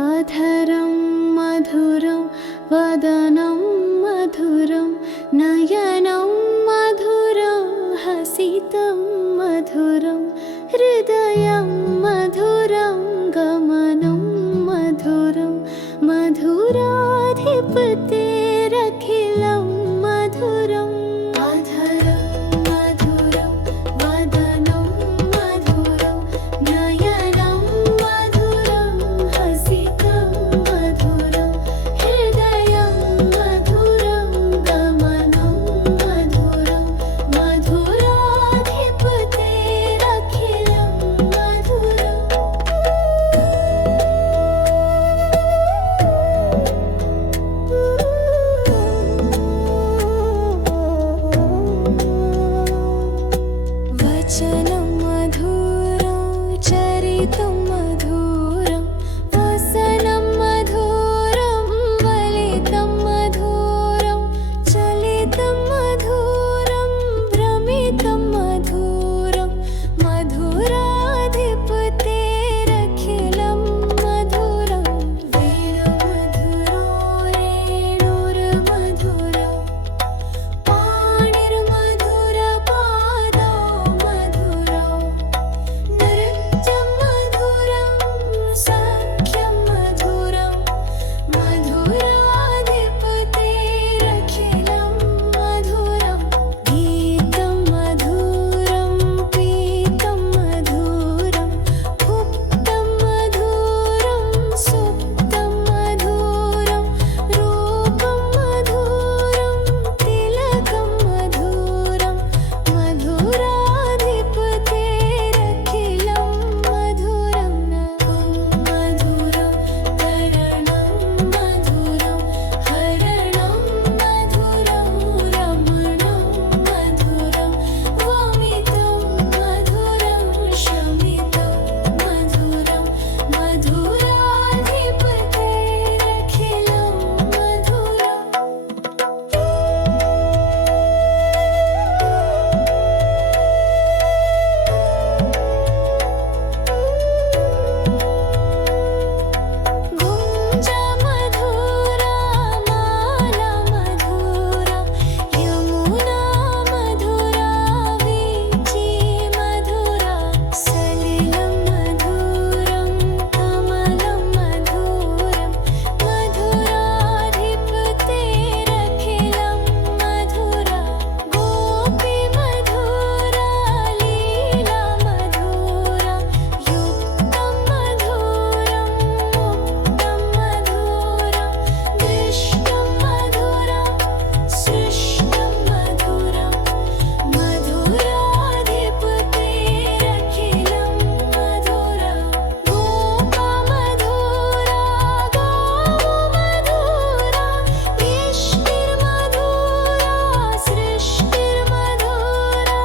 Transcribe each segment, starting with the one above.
अधरं मधुरं वदनं मधुरं नयनं मधुरं हसितं मधुरं हृदयं मधुरं गमनं मधुरं मधुराधिपतेरखिलं मधुरम् अधरं मधुरं वदनं मधुरं नयनं मधुरं हसितं मधुरं हृदयं मधुरं गमनं मधुरं मधुराधिपतेरखिलं मधुरम् वचनं मधुरं चरितं मधुरं वसनं मधुरं वलितं मधुरं चलितं मधुरं भ्रमितं मधुरं मधुराधिपतेरखिलं मधुरं वेणुमधुरो रेणुर्मधुरं पाणिर्मधुरपादौ मधुरौ नृत्यं मधुरं सख्यं मधुरं मधुराधिपतेरखिलं मधुरं गीतं मधुरं पीतं मधुरं भुक्तं मधुरं सुप्तं मधुरं रूपं मधुरं तिलकं मधुरं मधुराधिपतेरखिलं मधुरं मधुरं तरणं मधुरं हरणं मधुरं रमणं मधुरं वमितं मधुरं शमितं मधुरं मधुराधिपतेरखिलं मधुरम् गुञ्ज मधुरा माला मधुरा यमुना मधुरा वीची मधुरा सलिलं मधुरं कमलं मधुरं मधुराधिपतेरखिलं मधुरा गोपी मधुरा लीला मधुरा युक्तं मधुरं मुक्तं मधुरं दृष्टं मधुरं सृष्टं मधुरं मधुराधिपतेरखिलं मधुरा गोपा मधुरा गावो मधुरा इष्टिर्मधुरा सृष्टिर्मधुरा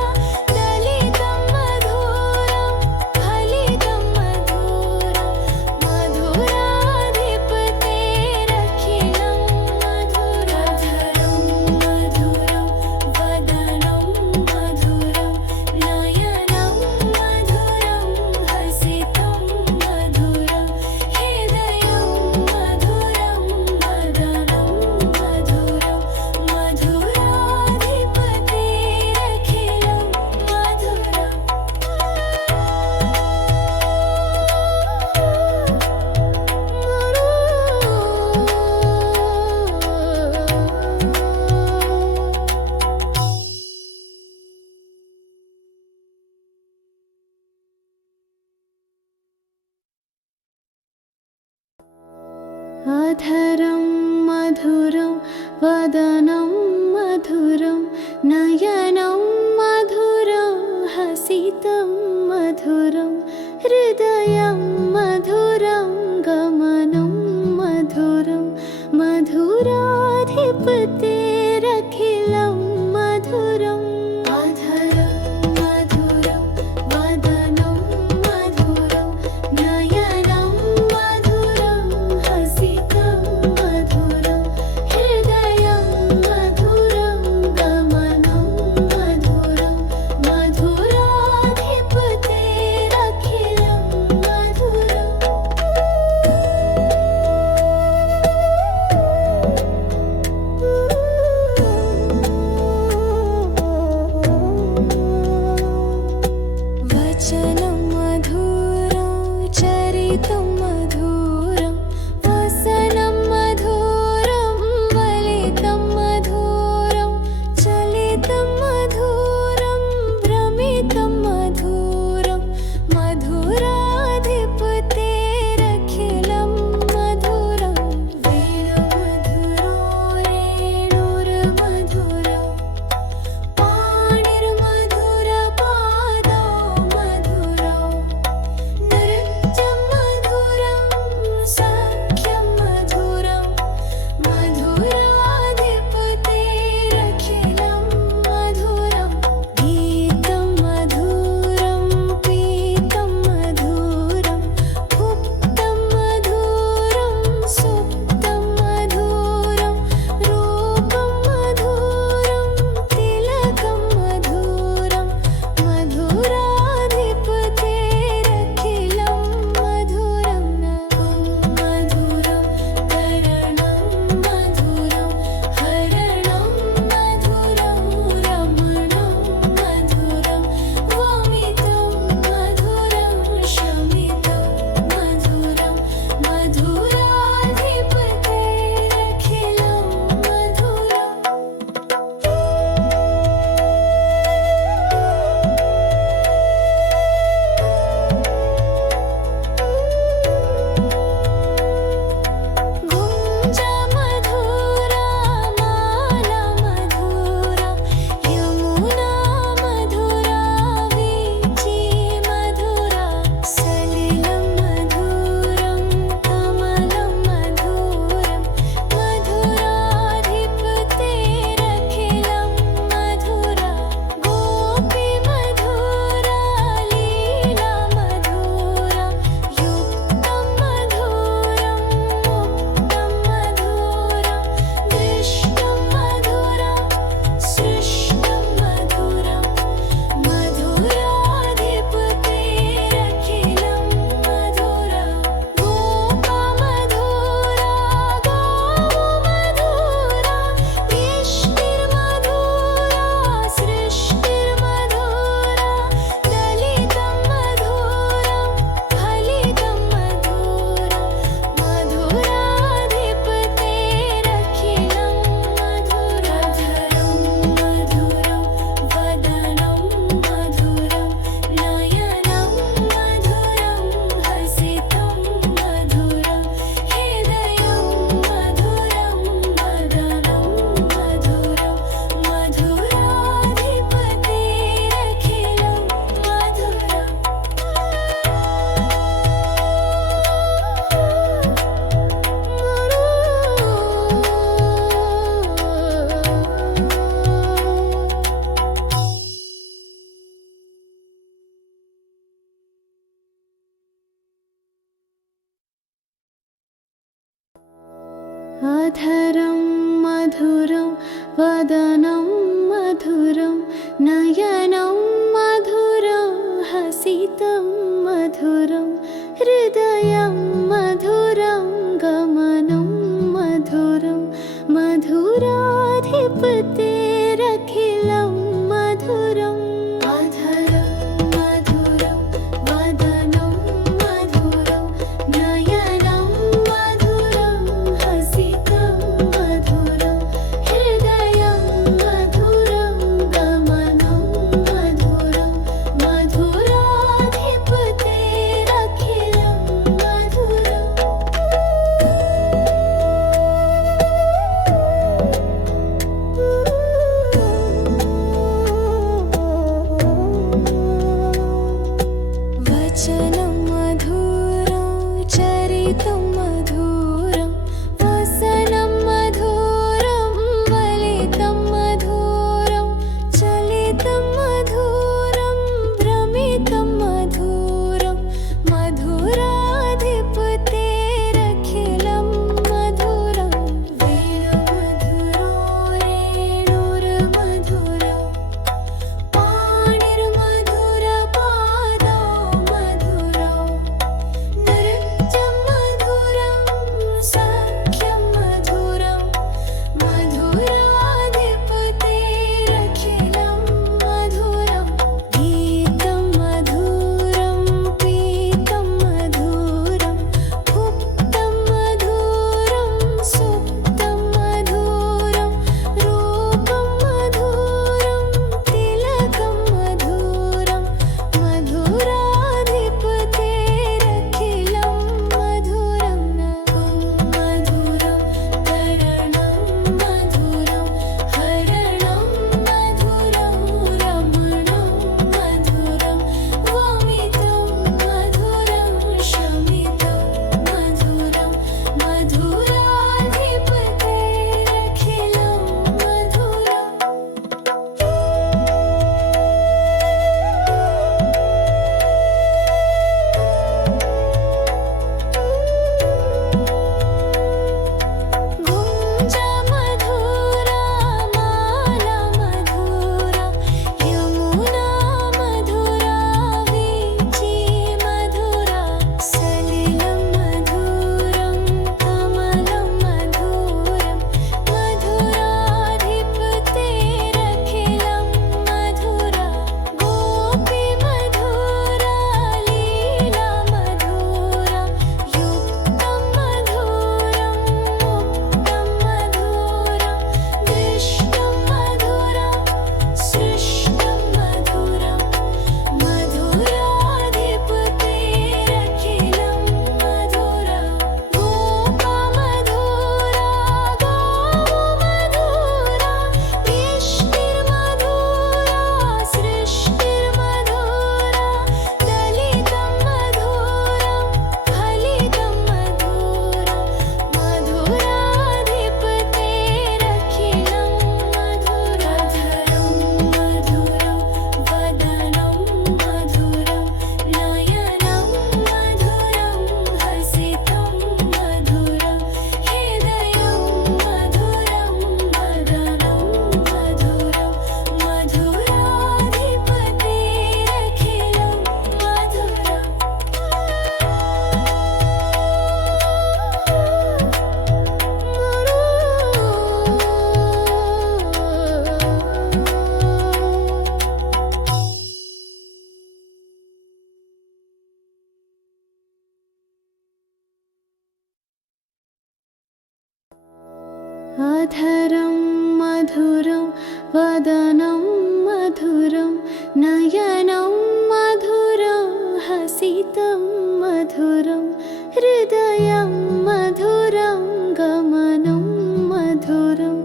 ललितं मधुरं फलितं मधुरं मधुराधिपतेरखिलं मधुराधरं मधुरं वदनं मधुरं नयनं मधुरं हसितं मधुरं हृदयं मधुरं वदनं मधुरं मधुराधिपतेरखिलं अधरं मधुरं वदनं मधुरं नयनं मधुरं हसितं मधुरं हृदयं मधुरं गमनं मधुरं मधुराधिपतेरखिलं मधुरम् अधरं मधुरं वदनं मधुरं नयनं मधुरं हसितं मधुरं अधरं मधुरं वदनं मधुरं नयनं मधुरं हसितं मधुरं हृदयं मधुरं गमनं मधुरं मधुराधिपतेरखिलं मधुरम् अधरं मधुरं वदनं मधुरं नयनं मधुरं हसितं मधुरं हृदयं मधुरं गमनं मधुरं मधुराधिपतेरखिलं मधुरम् वचनं मधुरं चरितं मधुरं वसनं मधुरं वलितं मधुरं चलितं मधुरं भ्रमितं मधुरं मधुराधिपतेरखिलं मधुरं वेणुमधुरो रेणुर्मधुरं पाणिर्मधुरपादौ मधुरौ नृत्यं मधुरं सख्यं मधुरं मधुराधिपतेरखिलं मधुरं गीतं मधुरं पीतं मधुरं भुक्तं मधुरं सुप्तं मधुरं रूपं मधुरं तिलकं मधुरं मधुराधिपतेरखिलं मधुरं मधुरं तरणं मधुरं हरणं मधुरं रमणं मधुरं वमितं मधुरं शमितं मधुरं मधुराधिपतेरखिलं गुञ्ज मधुरा माला मधुरा यमुना मधुरा वीची मधुरा सलिलं मधुरं कमलं मधुरं मधुराधिपतेरखिलं मधुरा गोपी मधुरा लीला मधुरा युक्तं मधुरं मुक्तं मधुरं दृष्टं मधुरं सृष्टं मधुरं मधुराधिपतेरखिलं मधुरा गोपा मधुरा गावो मधुरा इष्टिर्मधुरा सृष्टिर्मधुरा दलितं मधुरं फलितं मधुरं मधुराधिपतेरखिलं मधुराधरं मधुरं वदनं मधुरं नयनं मधुरं हसितं मधुरं हृदयं मधुरं वदनं मधुरं मधुराधिपतेरखिलं अधरं मधुरं वदनं मधुरं नयनं मधुरं हसितं मधुरं हृदयं मधुरं गमनं मधुरं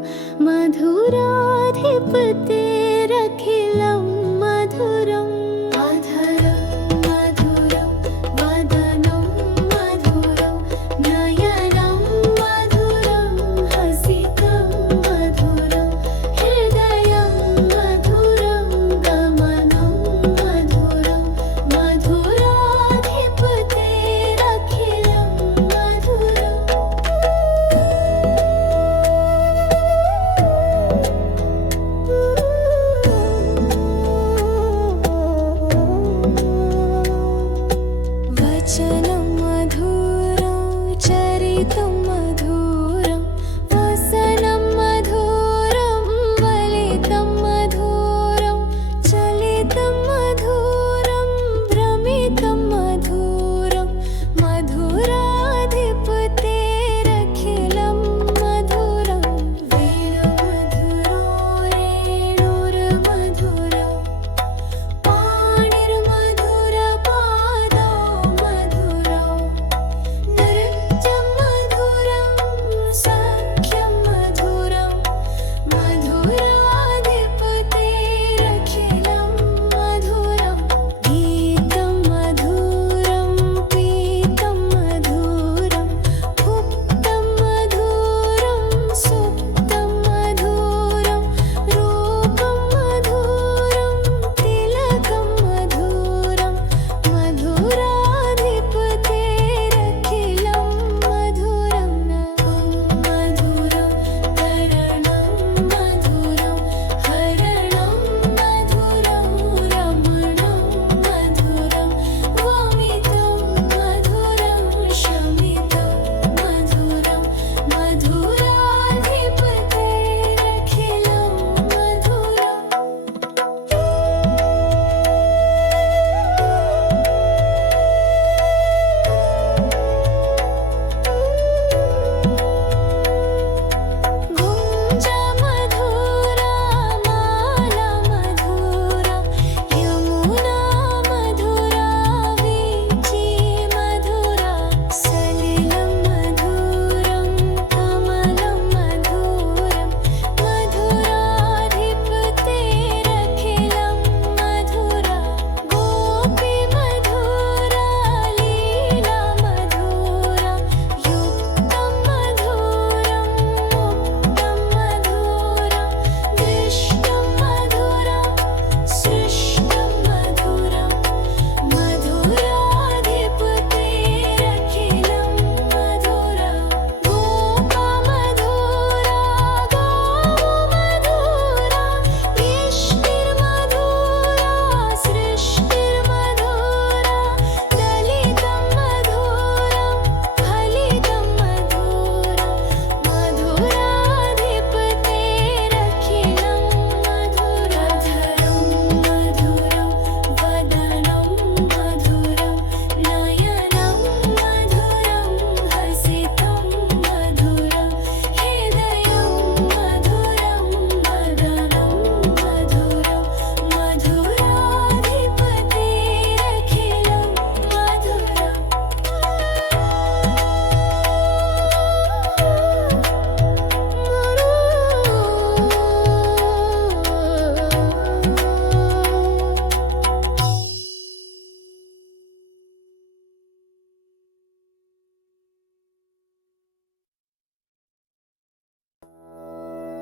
मधुराधिपतेरखिलं मधुरम् अधरं मधुरं वदनं मधुरं नयनं मधुरं हसितं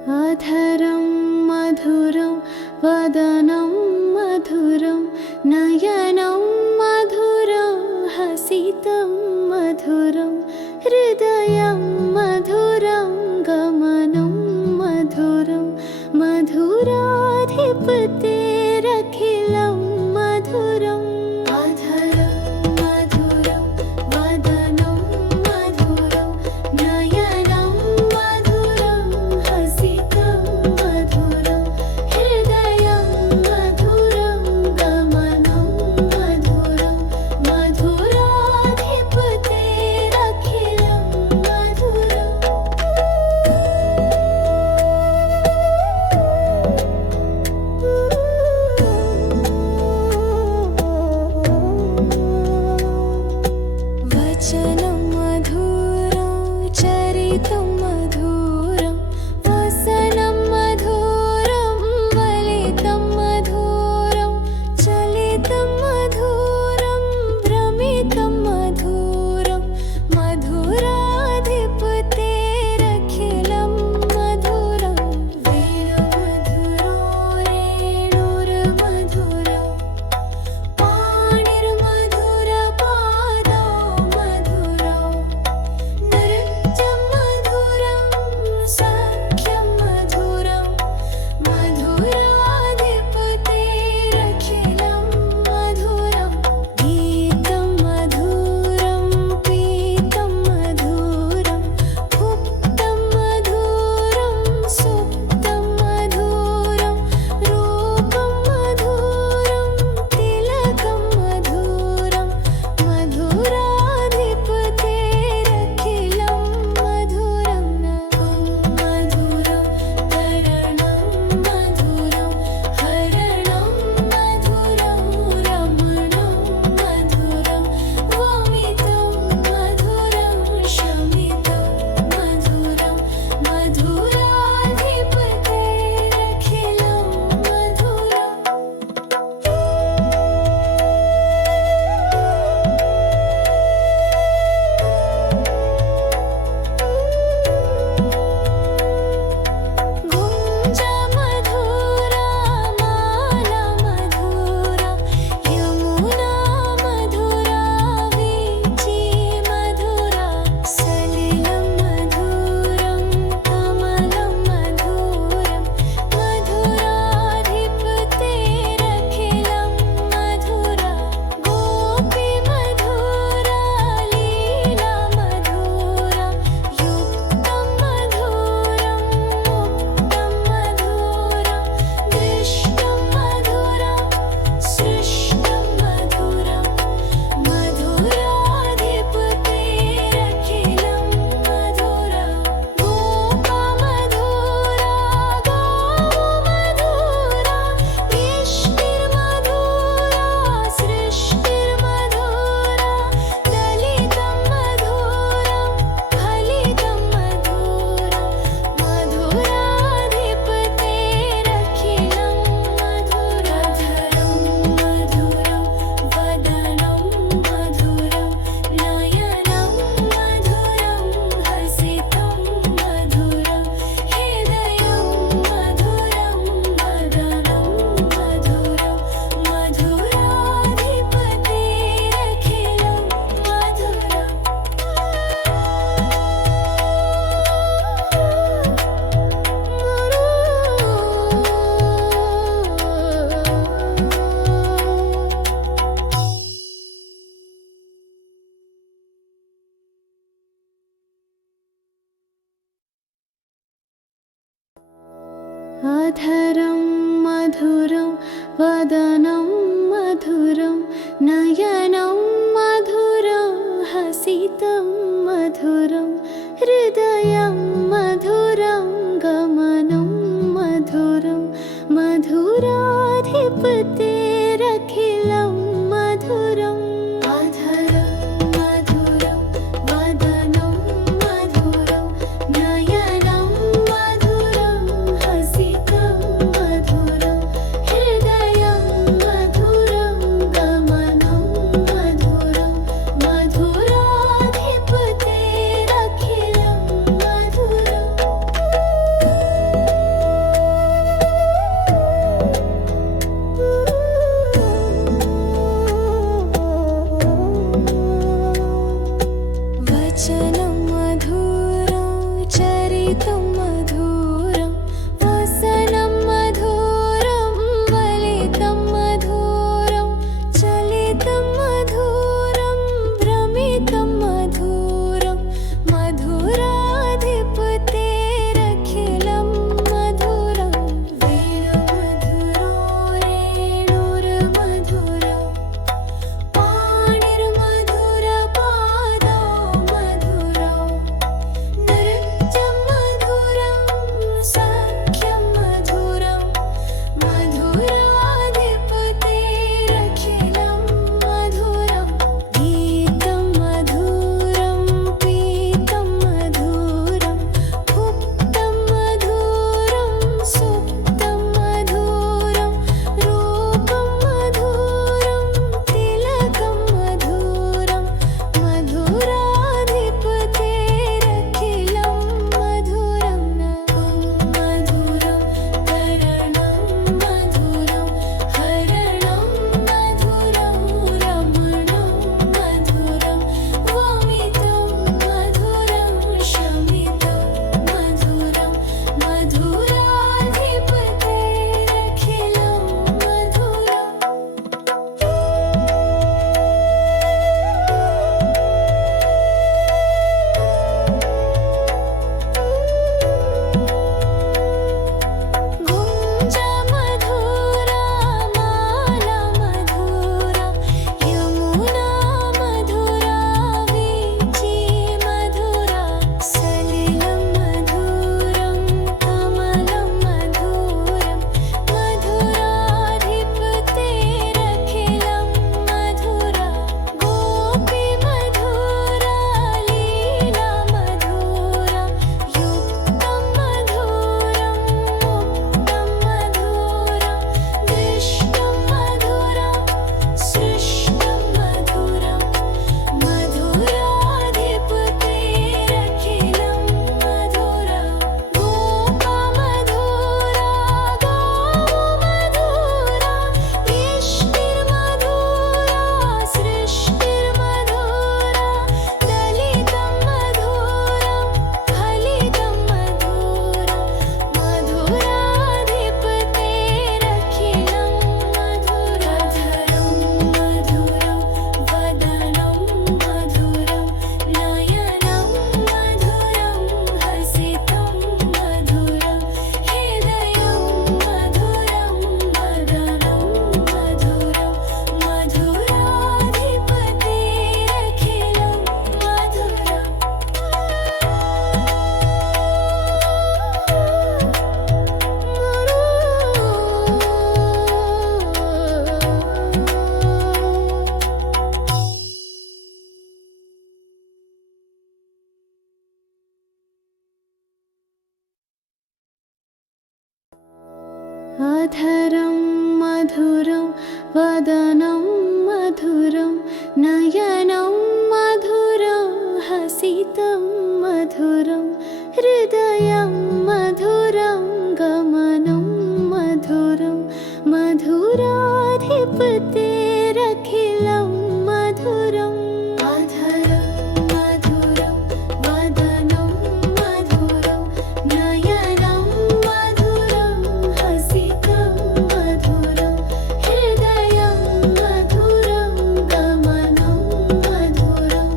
अधरं मधुरं वदनं मधुरं नयनं मधुरं हसितं मधुरं हृदयं मधुरं गमनं मधुरं मधुराधिपतेरखिलं मधुरम् अधरं मधुरं वदनं मधुरं नयनं मधुरं हसितं मधुरं हृदयं मधुरं गमनं मधुरं मधुराधिपतेरखिलं मधुरम् वचनं मधुरं चरितं मधुरं वसनं मधुरं वलितं मधुरं चलितं मधुरं भ्रमितं मधुरं मधुराधिपतेरखिलं मधुरं वेणुमधुरो रेणुर्मधुरं पाणिर्मधुरपादौ मधुरौ नृत्यं मधुरं सख्यं मधुरं मधुराधिपतेरखिलं मधुरं गीतं मधुरं पीतं मधुरं भुक्तं मधुरं सुप्तं मधुरं रूपं मधुरं तिलकं मधुरं मधुराधिपतेरखिलं मधुरं नभं मधुरं तरणं मधुरं हरणं मधुरं रमणं मधुरं वमितं मधुरं शमितं मधुरं मधुराधिपतेरखिलं मधुरम् गुञ्ज मधुरा माला मधुरा यमुना मधुरा वीची मधुरा सलिलं मधुरं कमलं मधुरं मधुराधिपतेरखिलं मधुरा गोपी मधुरा लीला मधुरा युक्तं मधुरं मुक्तं मधुरं दृष्टं मधुरं सृष्टं मधुरं मधुराधिपतेरखिलं मधुरा गोपा मधुरा गावो मधुरा इष्टिर्मधुरा सृष्टिर्मधुरा दलितं मधुरं फलितं मधुरं मधुराधिपतेरखिलं मधुराधरं मधुरं वदनं मधुरं नयनं मधुरं हसितं मधुरं हृदयं मधुरं वदनं मधुरं मधुराधिपतेरखिलं अधरं मधुरं वदनं मधुरं नयनं मधुरं हसितं मधुरं हृदयं मधुरं गमनं मधुरं मधुराधिपतेरखिलं मधुरम् अधरं मधुरं वदनं मधुरं नयनं मधुरं हसितं मधुरं हृदयं मधुरं गमनं मधुरं मधुराधिपतेरखिलं मधुरम् वचनं मधुरं चरितं मधुरं वसनं मधुरं वलितं मधुरं चलितं मधुरं भ्रमितं मधुरं मधुराधिपतेरखिलं मधुरं वेणुमधुरो रेणुर्मधुरं पाणिर्मधुरपादौ मधुरौ नृत्यं मधुरं सख्यं मधुरं मधुराधिपतेरखिलं मधुरं गीतं मधुरं पीतं मधुरं भुक्तं मधुरं सुप्तं मधुरं रूपं मधुरं तिलकं मधुरं मधुराधिपतेरखिलं मधुरं मधुरं करणं मधुरं हरणं मधुरं रमणं मधुरं वमितं मधुरं शमितं मधुरं मधुराधिपतेरखिलं गुञ्ज मधुरा माला मधुरा यमुना मधुरा वीची मधुरा सलिलं मधुरं कमलं मधुरं मधुराधिपतेरखिलं मधुरा गोपी मधुरा लीला मधुरा युक्तं मधुरं मुक्तं मधुरं दृष्टं मधुरं सृष्टं मधुरं मधुराधिपतेरखिलं मधुरा गोपा मधुरा गावो मधुरा इष्टिर्मधुरा सृष्टिर्मधुरा दलितं मधुरं फलितं मधुरं मधुराधिपतेरखिलं मधुराधरं मधुरं वदनं मधुरं नयनं मधुरं हसितं मधुरं हृदयं मधुरं वदनं मधुरं मधुराधिपतेरखिलं अधरं मधुरं वदनं मधुरं नयनं मधुरं हसितं मधुरं हृदयं मधुरं गमनं मधुरं मधुराधिपतेरखिलं मधुरम् अधरं मधुरं वदनं मधुरं नयनं मधुरं हसितं मधुरं हृदयं मधुरं गमनं मधुरं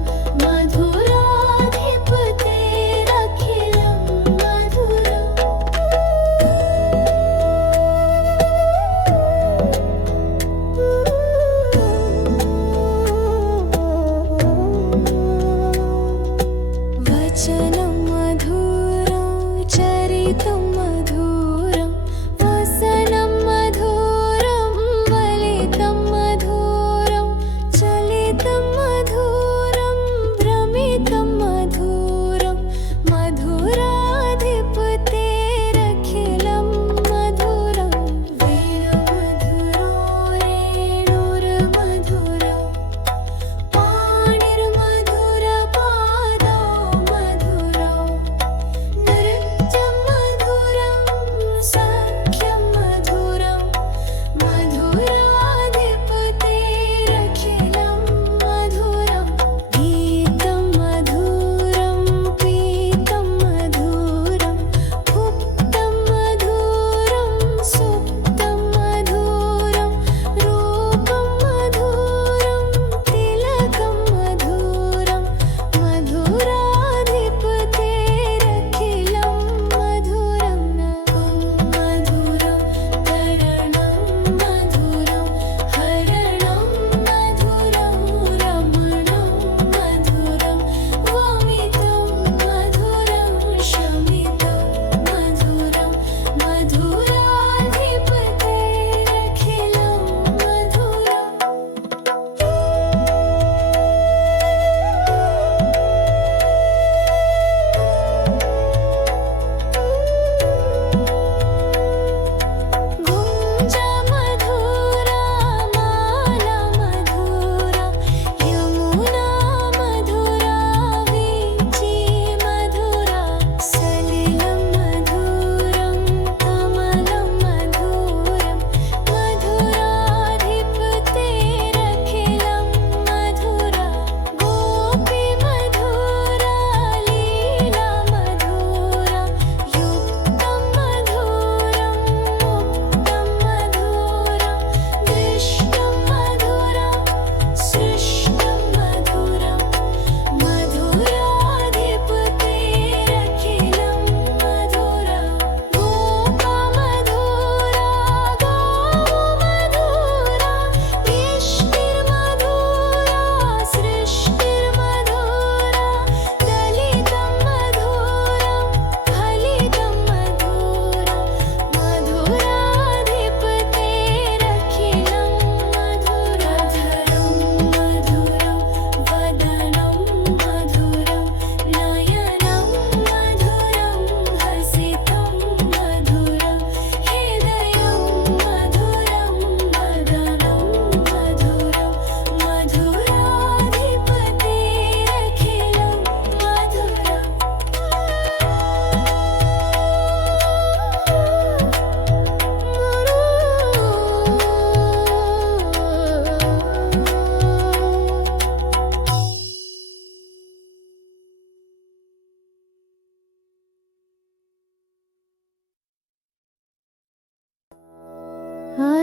मधुराधिपतेरखिलं मधुरम् वचनं मधुरं चरितं मधुरं वसनं मधुरं वलितं मधुरं चलितं मधुरं भ्रमितं मधुरं मधुराधिपतेरखिलं मधुरं वेणुमधुरो रेणुर्मधुरं पाणिर्मधुरपादौ मधुरौ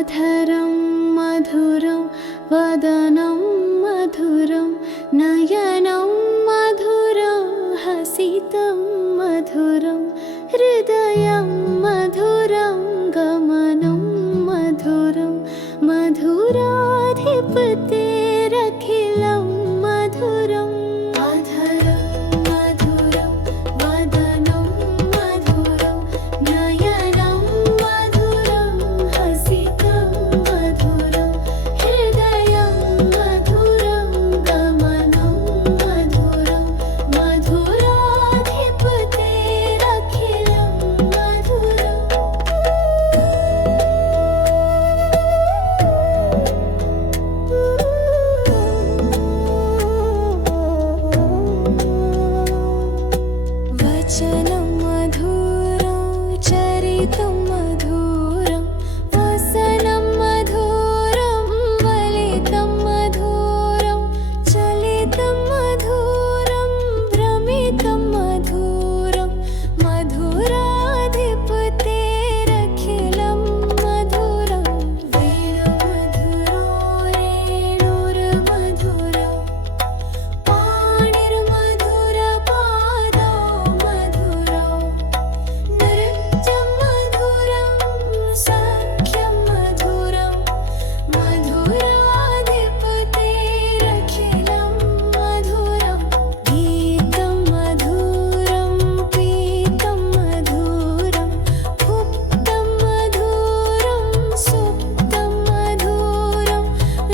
अधरं मधुरं वदनं मधुरं नयनं मधुरं हसितं मधुरं हृदयं मधुरं गमनं मधुरं मधुराधिपतेरखिलं मधुरम् अधरं मधुरं वदनं मधुरं नयनं मधुरं हसितं मधुरं हृदयं मधुरं गमनं मधुरं मधुराधिपतेरखिलं मधुरम् वचनं मधुरं चरितं मधुरं वसनं मधुरं वलितं मधुरं चलितं मधुरं भ्रमितं मधुरं मधुराधिपतेरखिलं मधुरं वेणुमधुरो रेणुर्मधुरं पाणिर्मधुरपादौ मधुरौ नृत्यं मधुरं सख्यं मधुरं मधुराधिपतेरखिलं मधुरं गीतं मधुरं पीतं मधुरं भुक्तं मधुरं सुप्तं मधुरं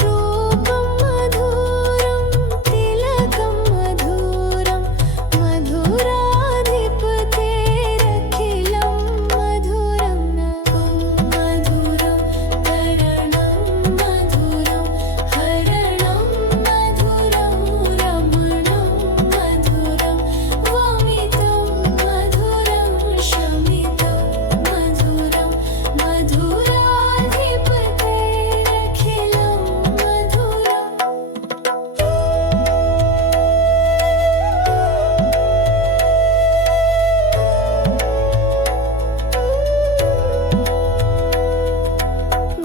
रूपं मधुरं तिलकं मधुरं मधुराधिपतेरखिलं मधुरं मधुरं तरणं मधुरं हरणं मधुरं रमणं मधुरं वमितं मधुरं शमितं मधुरं मधुराधिपतेरखिलं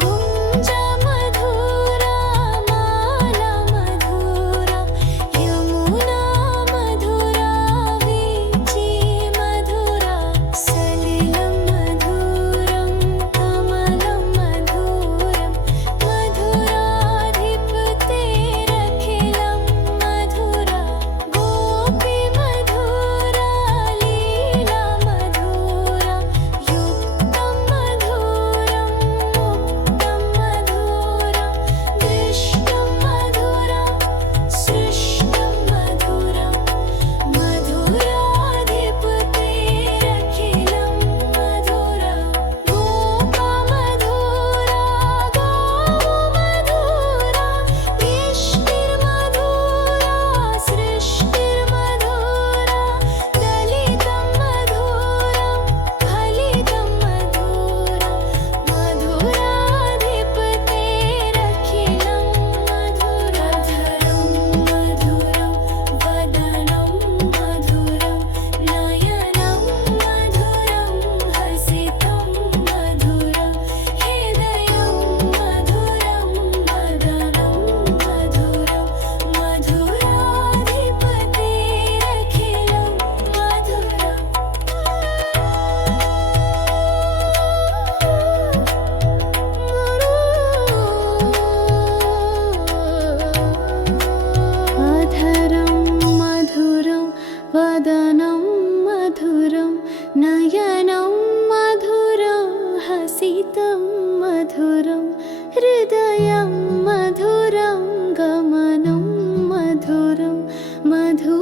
गुञ्ज मधुरा माला मधुरा यमुना मधुरा वीची मधुरा सलिलं मधुरं कमलं मधुरं मधुराधिपतेरखिलं मधुरा गोपी मधुरा लीला मधुरा युक्तं मधुरं मुक्तं मधुरं दृष्टं मधुरं सृष्टं मधुरं मधुराधिपतेरखिलं मधुरा गोपा मधुरा गावो मधुरा इष्टिर्मधुरा सृष्टिर्मधुरा दलितं मधुरं फलितं मधुरं मधुराधिपतेरखिलं मधुराधरं मधुरं वदनं मधुरं नयनं मधुरं हसितं मधुरं हृदयं मधुरं वदनं मधुरं मधुराधिपतेरखिलं अधरं मधुरं वदनं मधुरं नयनं मधुरं हसितं मधुरं हृदयं मधुरं गमनं मधुरं मधुराधिपते